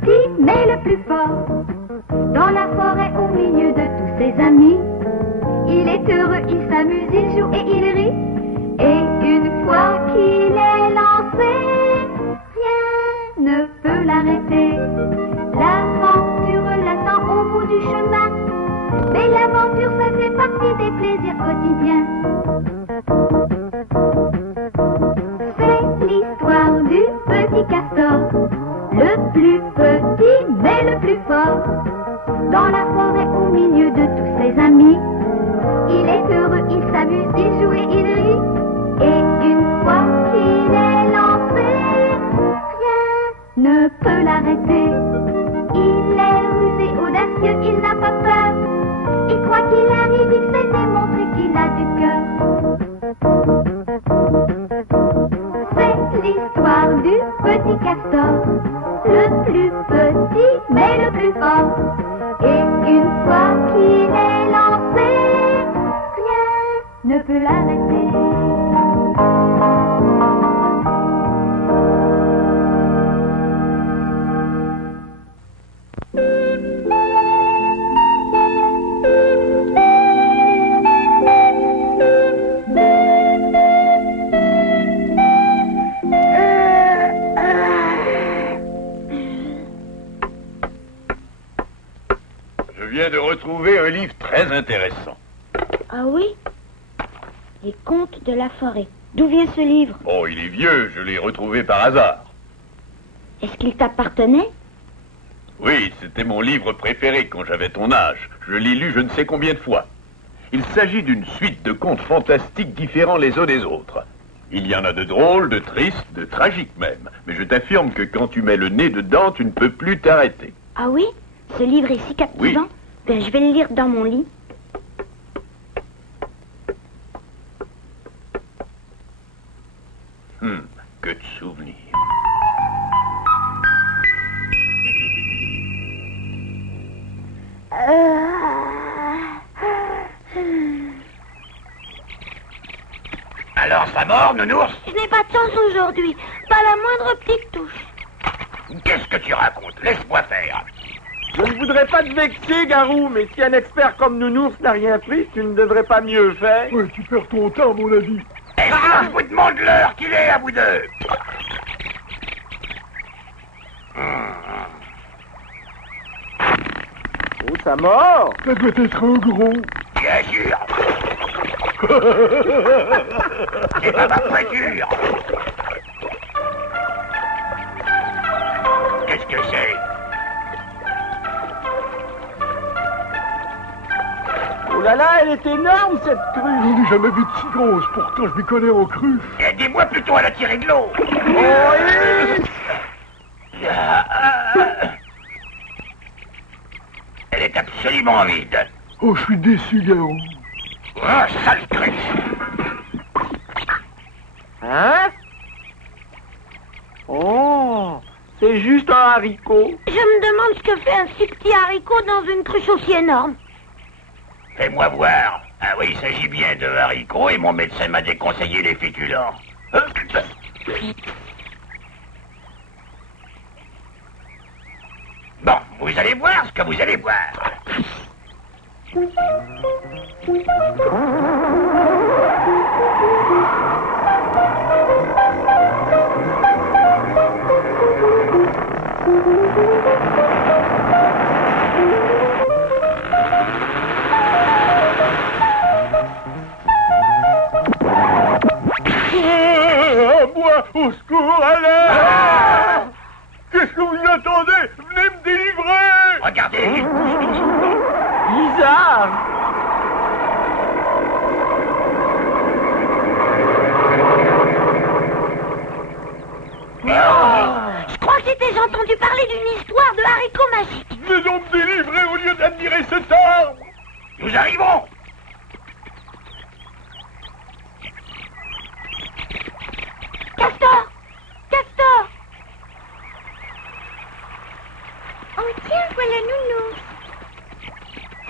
petit, mais le plus fort. Dans la forêt, au milieu de tous ses amis, il est heureux, il s'amuse, il joue et il rit. Et une fois qu'il est lancé, rien ne peut l'arrêter. L'aventure l'attend au bout du chemin, mais l'aventure, ça fait partie des plaisirs quotidiens. C'est l'histoire du petit castor, le plus petit mais le plus fort. Dans la forêt, au milieu de tous ses amis, il est heureux, il s'amuse, il joue et il rit. Et une fois qu'il est lancé, rien ne peut l'arrêter. Il est rusé, audacieux, il n'a pas peur. Et quoi qu'il arrive, il sait démontrer qu'il a du cœur. C'est l'histoire du petit castor, le plus petit mais le plus fort. Et une fois qu'il est lancé, rien ne peut l'arrêter. Je viens de retrouver un livre très intéressant. Ah oui? Les contes de la forêt. D'où vient ce livre? Oh, il est vieux, je l'ai retrouvé par hasard. Est-ce qu'il t'appartenait? Oui, c'était mon livre préféré quand j'avais ton âge. Je l'ai lu je ne sais combien de fois. Il s'agit d'une suite de contes fantastiques différents les uns des autres. Il y en a de drôles, de tristes, de tragiques même. Mais je t'affirme que quand tu mets le nez dedans, tu ne peux plus t'arrêter. Ah oui? Ce livre est si captivant? Oui. Ben, je vais le lire dans mon lit. Que de souvenirs. Alors ça mord, nounours? Je n'ai pas de chance aujourd'hui. Pas la moindre petite touche. Qu'est-ce que tu racontes? Laisse-moi faire. Je ne voudrais pas te vexer, Garou, mais si un expert comme Nounours n'a rien pris, tu ne devrais pas mieux faire. Ouais, tu perds ton temps, à mon avis. Eh bien, je vous demande l'heure qu'il est à vous deux. Oh, ça mord. Ça doit être un gros. Bien sûr. C'est pas ma voiture. Qu'est-ce que c'est? Oh là là, elle est énorme, cette Je crue. n'ai jamais vu de si grosse, pourtant je m'y connais en crue. Aidez-moi plutôt à la tirer de l'eau. Elle est absolument vide. Oh, je suis déçu, Garou. Oh, sale cruche. Hein? Oh, c'est juste un haricot. Je me demande ce que fait un si petit haricot dans une cruche aussi énorme. Fais-moi voir. Ah oui, il s'agit bien de haricots et mon médecin m'a déconseillé les féculents. Bon, vous allez voir ce que vous allez voir. Moi, au secours, à l'air. Qu'est-ce que vous attendez? Venez me délivrer. Regardez, il bouge tout. Bizarre. Je crois que j'ai entendu parler d'une histoire de haricots magiques. Venez donc me délivrer au lieu d'admirer cet arbre. Nous arrivons. Castor! Castor! Oh tiens, voilà Nounours.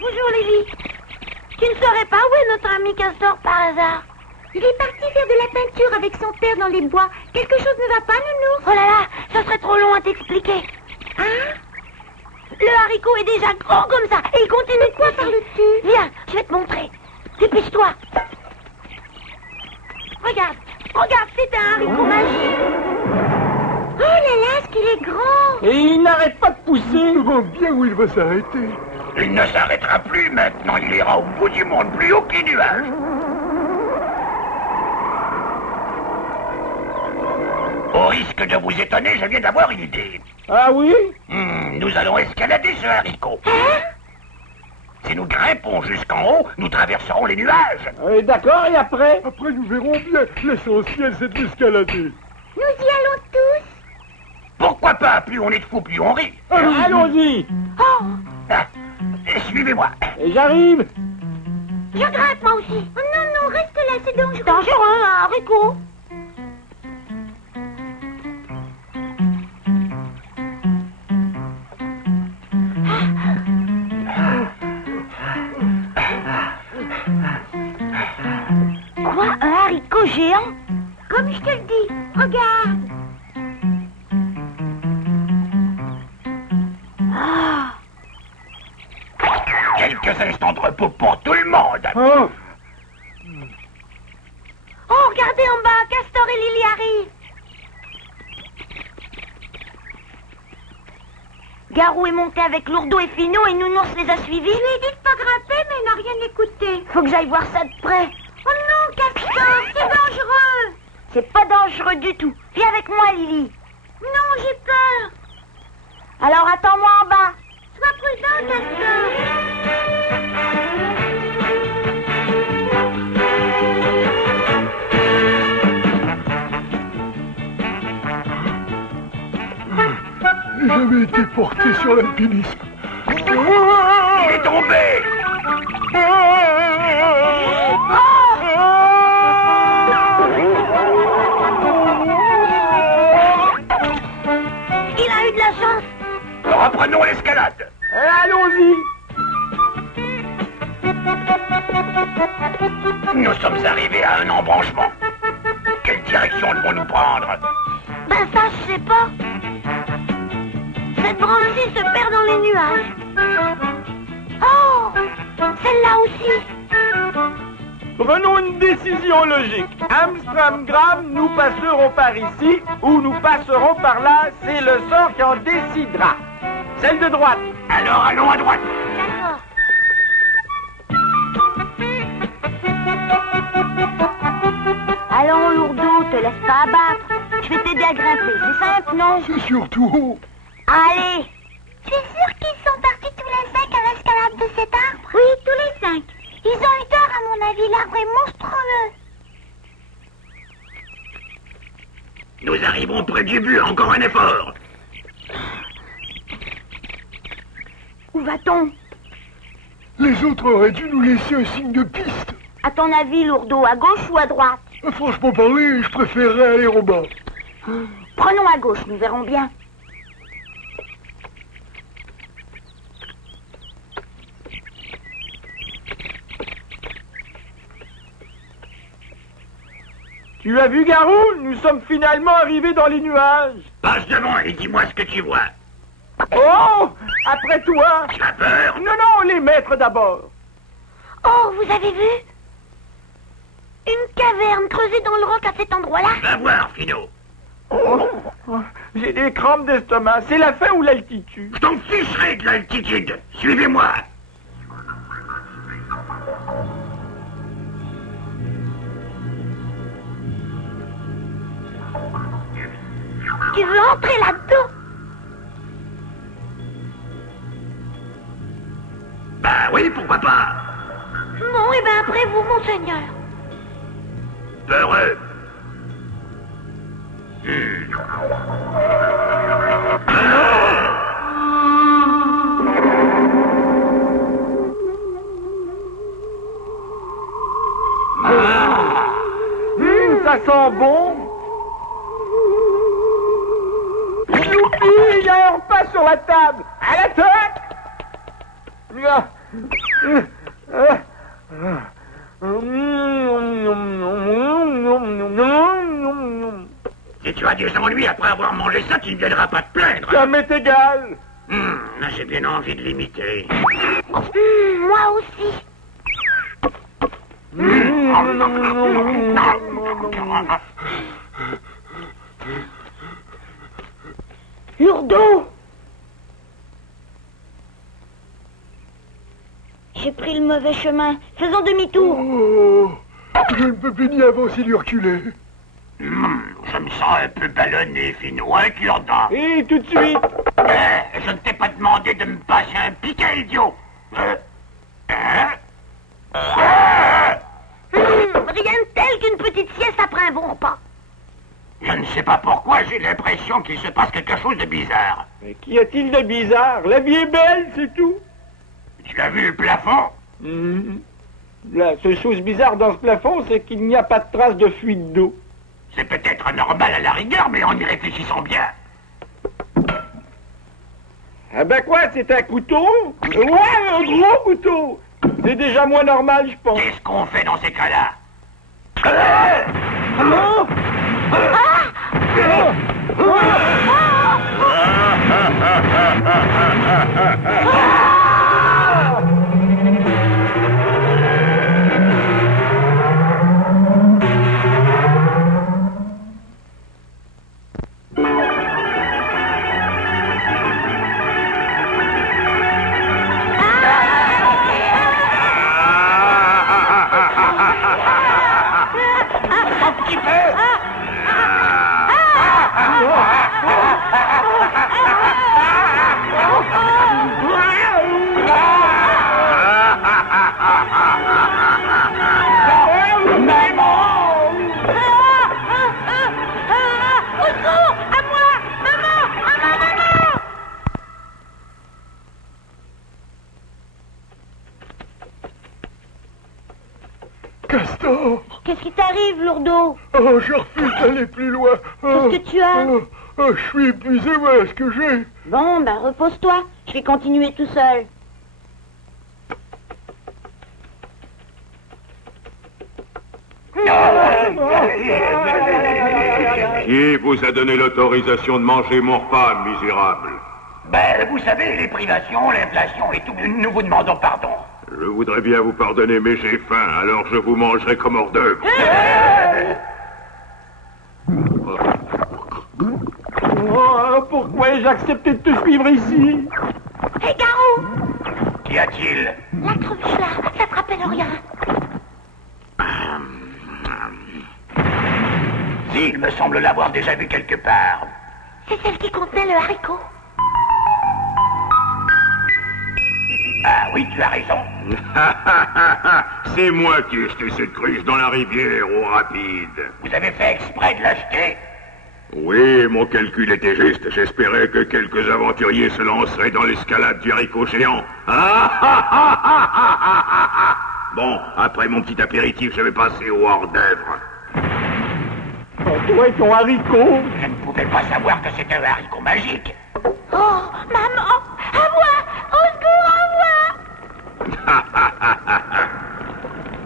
Bonjour Lily. Tu ne saurais pas où est notre ami Castor par hasard? Il est parti faire de la peinture avec son père dans les bois. Quelque chose ne va pas, Nounours? Oh là là, ça serait trop long à t'expliquer. Hein? Le haricot est déjà grand comme ça et il continue de quoi faire le dessus. Viens, je vais te montrer. Dépêche-toi. Regarde, regarde, c'est un haricot magique. Oh là là, ce qu'il est grand. Et il n'arrête pas de pousser. Je me demande bien où il va s'arrêter. Il ne s'arrêtera plus maintenant, il ira au bout du monde, plus haut que les nuages. Au risque de vous étonner, je viens d'avoir une idée. Ah oui? Nous allons escalader ce haricot. Hein? Si nous grimpons jusqu'en haut, nous traverserons les nuages. D'accord, et après? Après, nous verrons bien. L'essentiel, c'est de l'escalader. Nous y allons tous. Pourquoi pas? Plus on est de fous, plus on rit. Allons-y. Oh, Ah, suivez-moi. Et j'arrive. je grimpe moi aussi. Oh, non, non, reste là, c'est dangereux. Dangereux, un haricot. Quoi, un haricot géant? Comme je te le dis, regarde. Ah. Quelques instants de repos pour tout le monde. Oh. Oh, regardez en bas, Castor et Lily arrivent. Garou est monté avec Lourdeau et Finot et Nounours les a suivis. Je lui ai dit de pas grimper, mais il n'a rien écouté. Faut que j'aille voir ça de près. Oh non, Castor, c'est dangereux. C'est pas dangereux du tout. Viens avec moi, Lily. Non, j'ai peur. Alors attends-moi en bas. Sois prudent, Castor. J'ai jamais été porté sur l'alpinisme. Il est tombé. Il a eu de la chance. Reprenons l'escalade. Allons-y. Nous sommes arrivés à un embranchement. Quelle direction devons-nous prendre? Ben ça, je sais pas. Cette branche-ci se perd dans les nuages. Oh, celle-là aussi. Prenons une décision logique. Amstramgram, nous passerons par ici ou nous passerons par là. C'est le sort qui en décidera. Celle de droite. Alors allons à droite. D'accord. Allons, Lourdeau, te laisse pas abattre. Je vais t'aider à grimper, c'est simple, non? C'est surtout haut. Allez. Tu es sûr qu'ils sont partis tous les 5 à l'escalade de cet arbre? Oui, tous les 5. Ils ont eu tort, à mon avis, l'arbre est monstrueux. Nous arrivons près du but, encore un effort. Où va-t-on? Les autres auraient dû nous laisser un signe de piste. À ton avis, Lourdeau, à gauche ou à droite? Franchement parler, je préférerais aller en bas. Prenons à gauche, nous verrons bien. Tu as vu, Garou? Nous sommes finalement arrivés dans les nuages. Passe devant et dis-moi ce que tu vois. Oh! Après toi! Tu as peur? Non, non, les maîtres d'abord. Oh, vous avez vu? Une caverne creusée dans le roc à cet endroit-là. Va voir, Finot. Oh, j'ai des crampes d'estomac. C'est la faim ou l'altitude? Je t'en ficherai de l'altitude. Suivez-moi. Tu veux entrer là-dedans? Bah oui, pourquoi pas. Bon, et ben après vous, monseigneur. Peureux. Ça sent bon. Youpi, il y a un repas sur la table. À la tête. C'est tu as des ennuis après avoir mangé ça, tu ne viendras pas te plaindre. Ça m'est égal. J'ai bien envie de l'imiter. Moi aussi. Lourdeau! J'ai pris le mauvais chemin. Faisons demi-tour. Oh, je ne peux plus ni avancer ni reculer. Je me sens un peu ballonné, Finot, hein, cure-dent. Et tout de suite. Je ne t'ai pas demandé de me passer un piquet, idiot. Rien de tel qu'une petite sieste après un bon repas. Je ne sais pas pourquoi, j'ai l'impression qu'il se passe quelque chose de bizarre. Mais qu'y a-t-il de bizarre? La vie est belle, c'est tout. Tu as vu le plafond? La seule chose bizarre dans ce plafond, c'est qu'il n'y a pas de trace de fuite d'eau. C'est peut-être normal à la rigueur, mais en y réfléchissant bien. Ah ben quoi, c'est un couteau? Ouais, un gros couteau. C'est déjà moins normal, je pense. Qu'est-ce qu'on fait dans ces cas-là? Castor! Qu'est-ce qui t'arrive, Lourdeau? Oh, je refuse d'aller plus loin. Qu'est-ce que tu as? Je suis épuisé, voilà ce que j'ai. Bon, ben repose-toi. Je vais continuer tout seul. Qui vous a donné l'autorisation de manger mon repas, misérable? Ben, vous savez, les privations, l'inflation et tout, nous vous demandons pardon. Je voudrais bien vous pardonner, mais j'ai faim, alors je vous mangerai comme hors d'œuvre. Oh, pourquoi ai-je accepté de te suivre ici? Hé, Garou! Qu'y a-t-il? La creviche là, ça te rappelle rien? Si, il me semble l'avoir déjà vu quelque part. C'est celle qui contenait le haricot. Ah oui, tu as raison. C'est moi qui ai jeté cette cruche dans la rivière, au rapide. Vous avez fait exprès de l'acheter? Oui, mon calcul était juste. J'espérais que quelques aventuriers se lanceraient dans l'escalade du haricot géant. Bon, après mon petit apéritif, je vais passer au hors-d'œuvre. Oh, toi et ton haricot. Je ne pouvais pas savoir que c'était un haricot magique. Oh, maman! À moi! Au secours, à moi!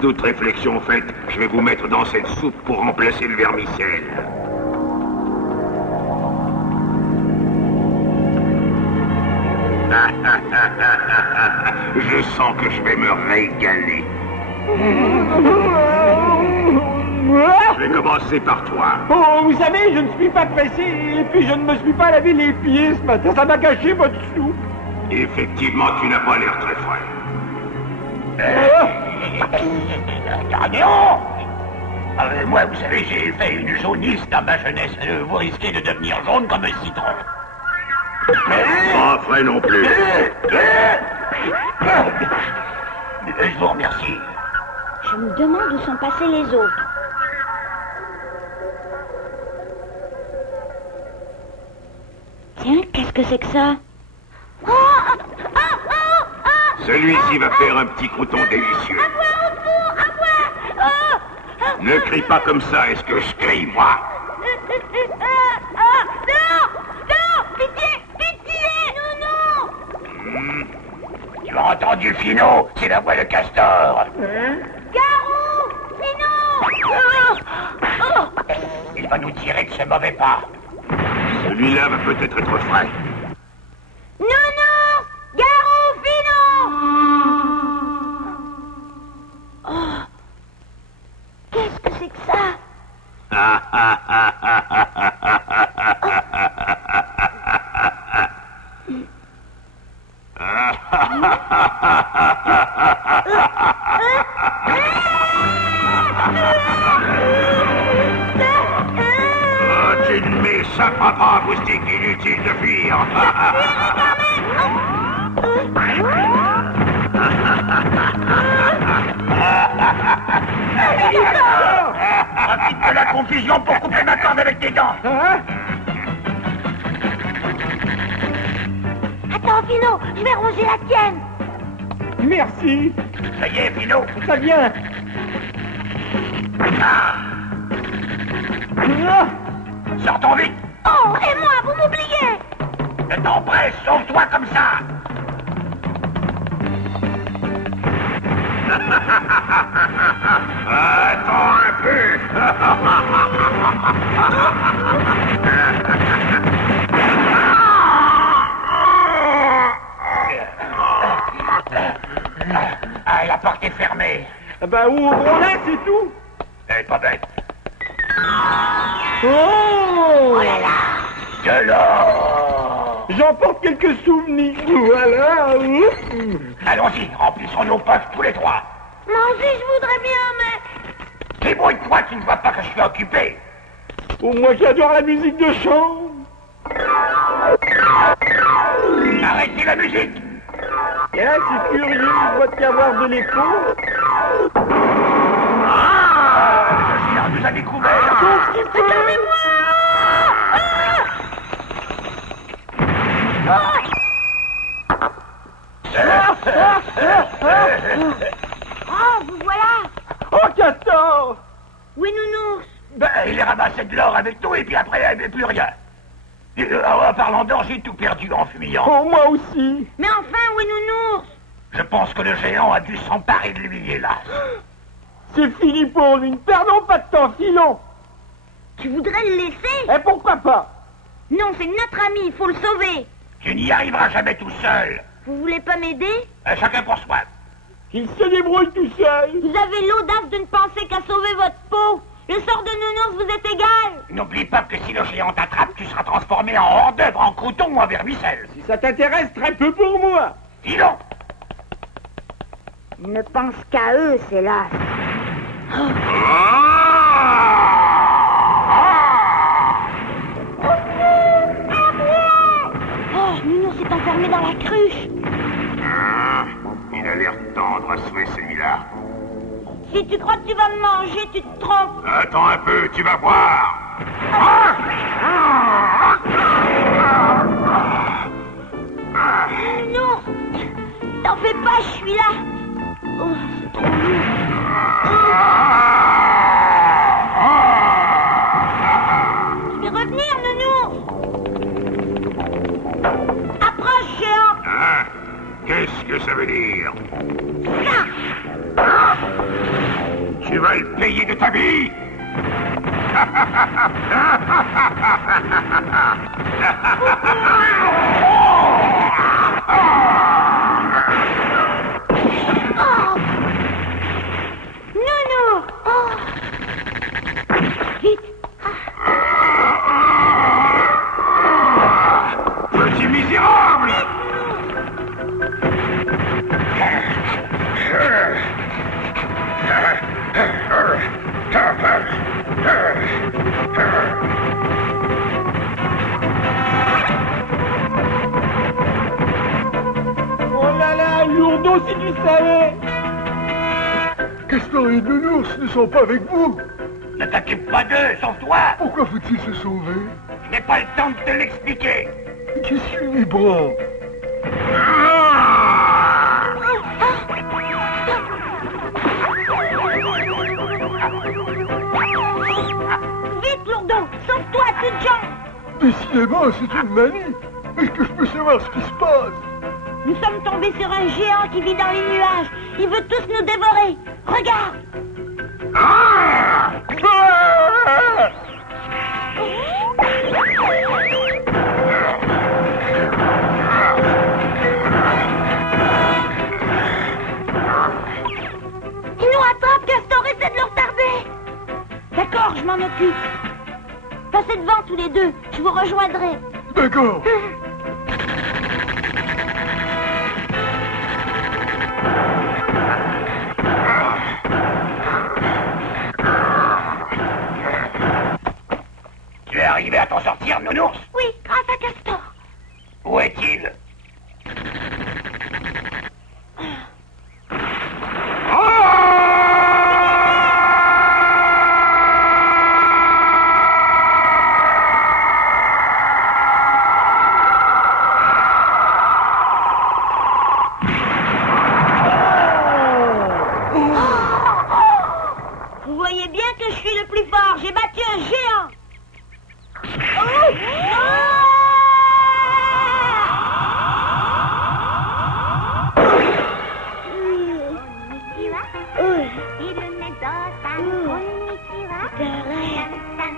Toute réflexion faite, je vais vous mettre dans cette soupe pour remplacer le vermicelle. Je sens que je vais me régaler. Je vais commencer par toi. Oh, vous savez, je ne suis pas pressé, et puis je ne me suis pas lavé les pieds ce matin, ça m'a gâché votre soupe. Effectivement, tu n'as pas l'air très frais. Non! Moi, vous savez, j'ai fait une jaunisse dans ma jeunesse. Vous risquez de devenir jaune comme un citron. Pas frais non plus. Je vous remercie. Je me demande où sont passés les autres. Tiens, qu'est-ce que c'est que ça? Celui-ci va faire un petit crouton délicieux. Ne crie pas comme ça, est-ce que je crie, moi? Non! Pitié! Pitié! Non! Tu as entendu, Finot? C'est la voix de Castor. Garou! Finot! Il va nous tirer de ce mauvais pas. Celui-là va peut-être être frais. Nounours, Garofino. Oh, qu'est-ce que c'est que ça? Mais ça fera pas, moustique, inutile de fuir. Profite de la confusion pour couper ma corde avec tes dents. Attends, Fino, je vais ronger la tienne. Merci. Ça y est, Fino. Très bien. Sortons vite. Oh, et moi, vous m'oubliez. Le temps presse, sauve-toi comme ça. Attends un peu. Ah, la porte est fermée. Ben, ouvrons-la, c'est tout. Elle est pas bête. Oh là là. De l'or. J'emporte quelques souvenirs. Voilà. Allons-y, remplissons nos poches tous les trois. Moi aussi, je voudrais bien, mais... Débrouille-toi, tu ne vois pas que je suis occupé. Oh, moi, j'adore la musique de chambre. Arrêtez la musique. Et là, c'est curieux, il doit y avoir de l'écho. Ah, le chien nous a découvert. Attendez-moi. Oh, vous voilà. Oh, Castor. Oui, Nounours. Ben, il ramassait de l'or avec nous et puis après, il n'y avait plus rien. Et, en parlant d'or, j'ai tout perdu en fuyant. Oh, moi aussi. Mais enfin, oui, Nounours. Je pense que le géant a dû s'emparer de lui, hélas. C'est fini pour lui. Ne perdons pas de temps, filons. Tu voudrais le laisser? Et pourquoi pas? Non, c'est notre ami, il faut le sauver. Tu n'y arriveras jamais tout seul. Vous voulez pas m'aider? Chacun pour soi. Qu'il se débrouille tout seul. Vous avez l'audace de ne penser qu'à sauver votre peau. Le sort de Nounours vous est égal. N'oublie pas que si le géant t'attrape, tu seras transformé en hors-d'œuvre, en croûton ou en vermicelle. Si ça t'intéresse, très peu pour moi. Filons. Ils ne pensent qu'à eux, c'est là. Oh, Nounours est enfermé dans la cruche. Il a l'air tendre à souhait, celui-là. Si tu crois que tu vas me manger, tu te trompes. Attends un peu, tu vas voir. Nounours, t'en fais pas, je suis là. Oh, c'est trop lourd. Je vais revenir, Nounours. Approche, géant. Hein? Qu'est-ce que ça veut dire? Ça. Tu vas le payer de ta vie? Nounours. Oh. Vite. Petit misérable! Oh là là, Lourdeau, si tu savais. Castor et Nounours ne sont pas avec vous. Ne t'occupe pas d'eux, sauve-toi! Pourquoi faut-il se sauver? Je n'ai pas le temps de te l'expliquer! Qui suis lui prend? Vite, Lourdeau. Sauve-toi, toute jambe. Décidément, c'est une manie. Est-ce que je peux savoir ce qui se passe? Nous sommes tombés sur un géant qui vit dans les nuages. Il veut tous nous dévorer. Regarde. Ah! m'en occupe. Passez devant tous les deux, je vous rejoindrai. D'accord. Tu es arrivé à t'en sortir, nounours? Oui, grâce à Castor. Où est-il? Vous voyez bien que je suis le plus fort. J'ai battu un géant.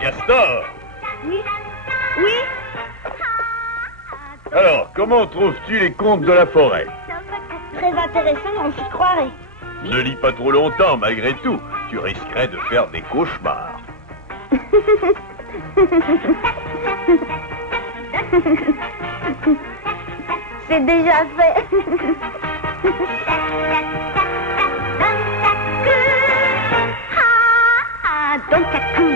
Castor! Oui? Oui? Alors, comment trouves-tu les contes de la forêt? Très intéressant, on s'y croirait. Ne lis pas trop longtemps, malgré tout. Tu risquerais de faire des cauchemars. C'est déjà fait. Donkaku.